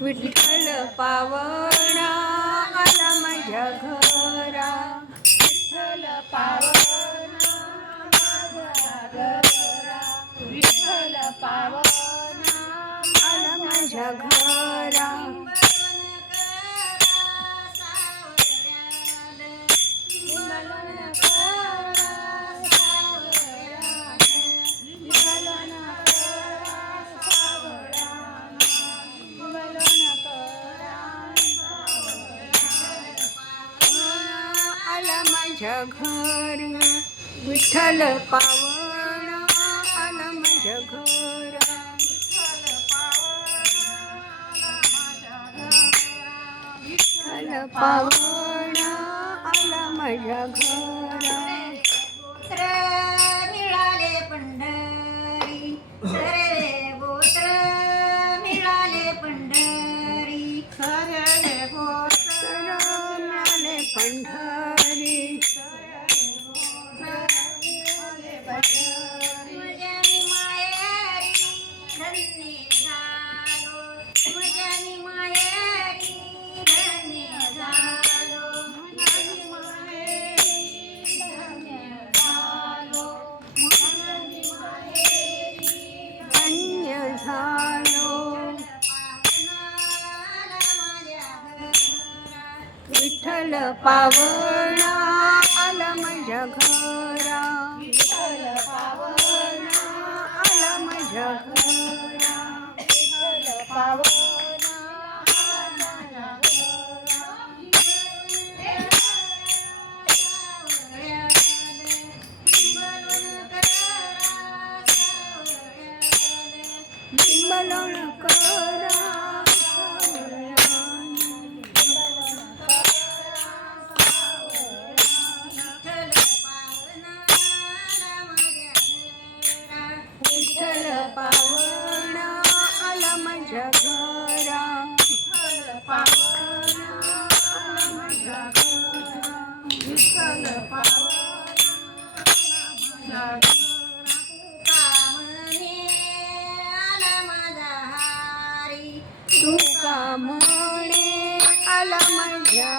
विठ्ठल पावणा आला माझ्या घरा, विठ्ठल पावना माझ्या घरा, विठ्ठल पावना आला माझ्या घरा. आला माझ्या घर विठ्ठल पावणा आला माझ्या घर, विठ्ठल पावणा आला माझ्या घरा. गोत्र मिळाले पंढरी, सर्वे गोत्र मिळाले पंढरी, सर्वे गोत्र मिळाले पंढरी, मुझ्यानी मायेरी धन्य झालो, मुझ्यानी मायेरी धन्य झालो, मुझ्यानी मायेरी धन्य झालो, मुझ्यानी मायेरी धन्य झालो. विठ्ठल पावणा आला माझ्या घरा, विठ्ठल पावना आला माझ्या घरा. विठ्ठल पावना माझ्या निंबलोण करा विठ्ठल पावणा आला माझ्या घरा, विठ्ठल पावना आला माझ्या घरा. विठ्ठल पावना माझ्या कामने आला माझा हारी, तुका म्हणे आला माझ्या